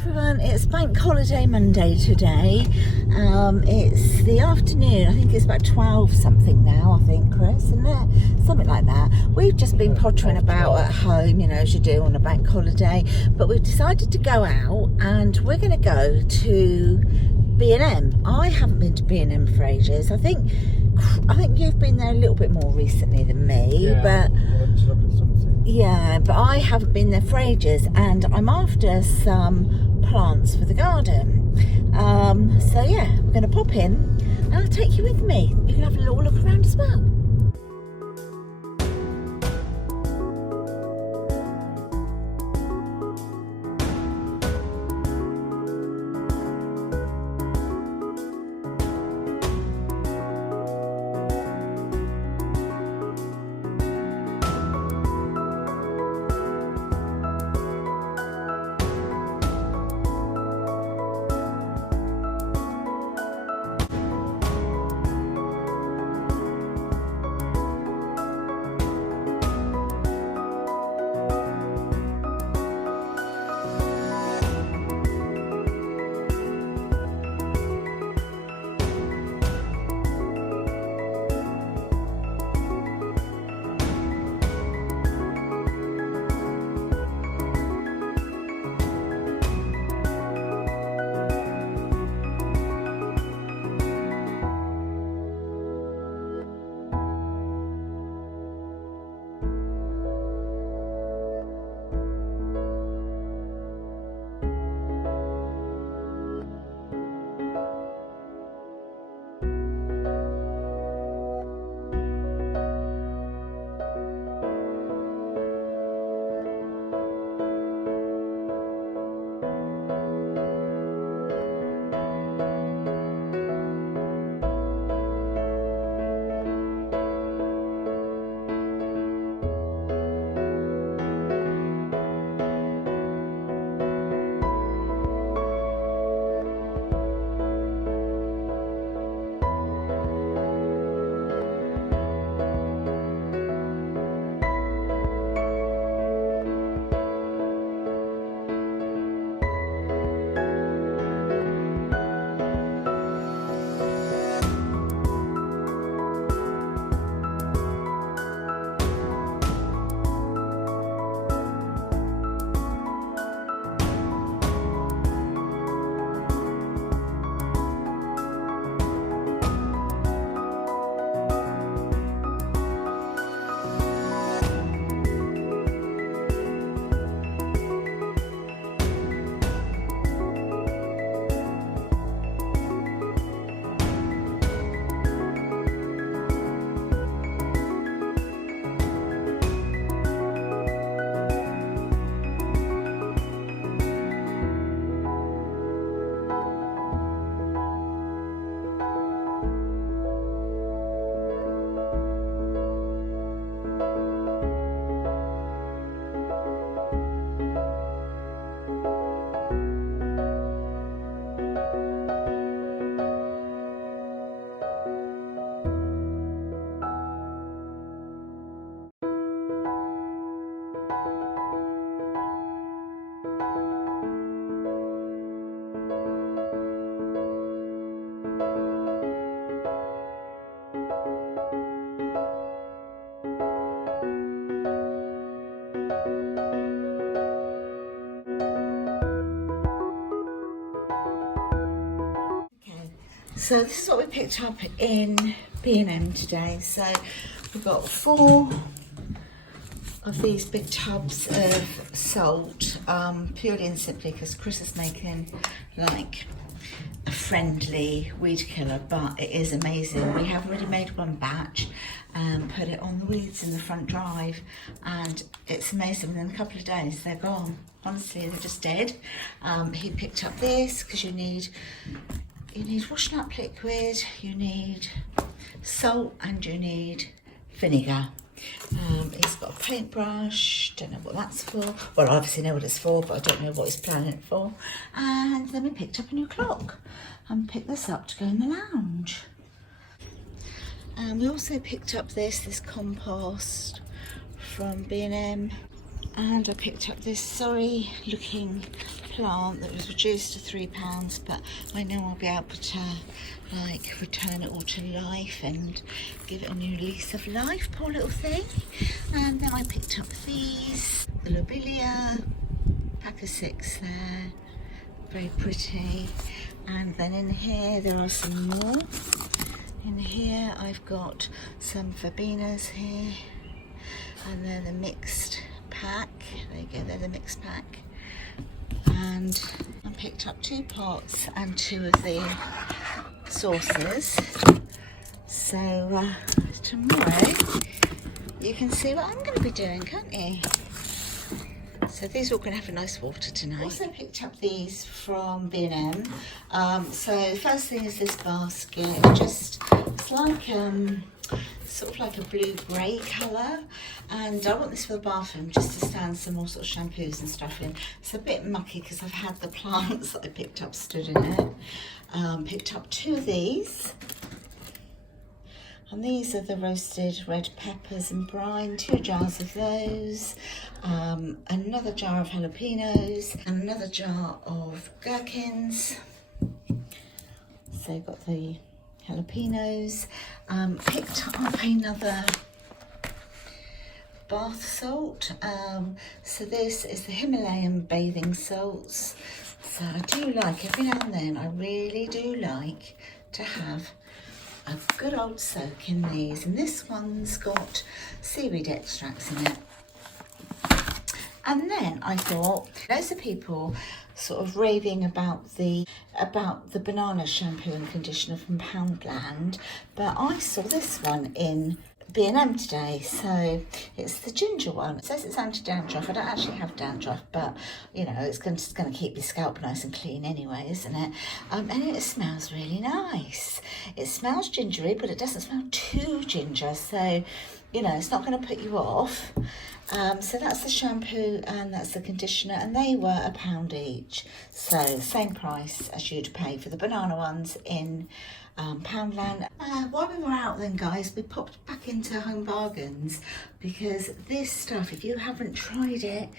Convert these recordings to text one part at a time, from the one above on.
everyone, it's Bank Holiday Monday today. It's the afternoon, I think it's about 12 something now, I think, Chris, isn't it? Something like that. We've just been pottering about at home, you know, as you do on a bank holiday, but we've decided to go out and we're going to go to B&M. I haven't been to B&M for ages. I think you've been there a little bit more recently than me, but yeah, but I haven't been there for ages, and I'm after some plants for the garden. So yeah, we're going to pop in and I'll take you with me. You can have a little look around as well. So this is what we picked up in B&M today. So we've got 4 of these big tubs of salt, purely and simply because Chris is making like a friendly weed killer, but it is amazing. We have already made one batch and put it on the weeds in the front drive, and it's amazing. Within a couple of days they're gone. Honestly, they're just dead. He picked up this because you need washing up liquid, you need salt, and you need vinegar. He's got a paintbrush, don't know what that's for. Well, I obviously know what it's for, but I don't know what he's planning it for. And then we picked up a new clock and picked this up to go in the lounge. And we also picked up this compost from B&M, and I picked up this sorry looking plant that was reduced to £3, but I know I'll be able to like return it all to life and give it a new lease of life, poor little thing. And then I picked up these, the lobelia, pack of 6 there, very pretty. And then in here there are some more. In here I've got some verbenas here, and they're the mixed pack. There you go, they're the mixed pack. And I picked up 2 pots and 2 of the saucers. So tomorrow you can see what I'm going to be doing, can't you? So these are all going to have a nice water tonight. Also picked up these from B&M. So the first thing is this basket. It's like sort of like a blue-grey colour, and I want this for the bathroom just to stand some more sort of shampoos and stuff in. It's a bit mucky because I've had the plants that I picked up stood in it. Picked up 2 of these. And these are the roasted red peppers and brine, 2 jars of those, another jar of jalapenos, and another jar of gherkins. So you've got the jalapenos. Picked up another bath salt. So this is the Himalayan bathing salts. So I do like, every now and then, I really do like to have a good old soak in these, and this one's got seaweed extracts in it. And then I thought, loads of people sort of raving about the banana shampoo and conditioner from Poundland, but I saw this one in B&M today. So it's the ginger one. It says it's anti-dandruff. I don't actually have dandruff, but you know, it's going to keep your scalp nice and clean anyway, isn't it? And it smells really nice. It smells gingery, but it doesn't smell too ginger, so you know, it's not going to put you off. So that's the shampoo and that's the conditioner, and they were £1 each. So same price as you'd pay for the banana ones in Poundland. While we were out then, guys, we popped back into Home Bargains, because this stuff, if you haven't tried it,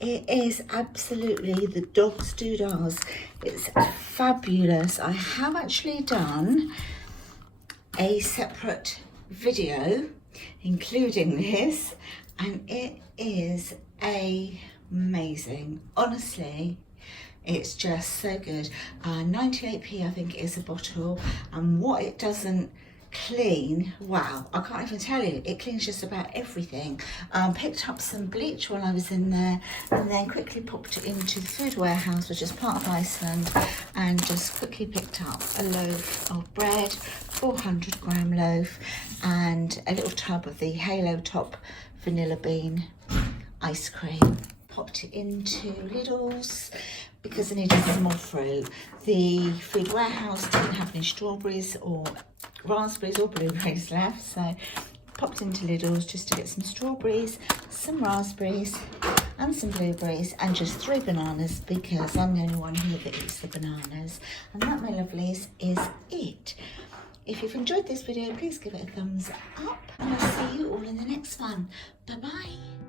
it is absolutely the dog's doodahs. It's fabulous. I have actually done a separate video including this, and it is amazing. Honestly, it's just so good. 98p I think is a bottle, and what it doesn't clean, wow, I can't even tell you. It cleans just about everything. Picked up some bleach while I was in there, and then quickly popped it into the food warehouse, which is part of Iceland, and just quickly picked up a loaf of bread, 400-gram loaf, and a little tub of the Halo Top vanilla bean ice cream. Popped it into Lidl's because I needed some more fruit. The food warehouse didn't have any strawberries or raspberries or blueberries left, so popped into Lidl's just to get some strawberries, some raspberries and some blueberries, and just 3 bananas because I'm the only one here that eats the bananas. And that, my lovelies, is it. If you've enjoyed this video, please give it a thumbs up, and I'll see you all in the next one. Bye bye.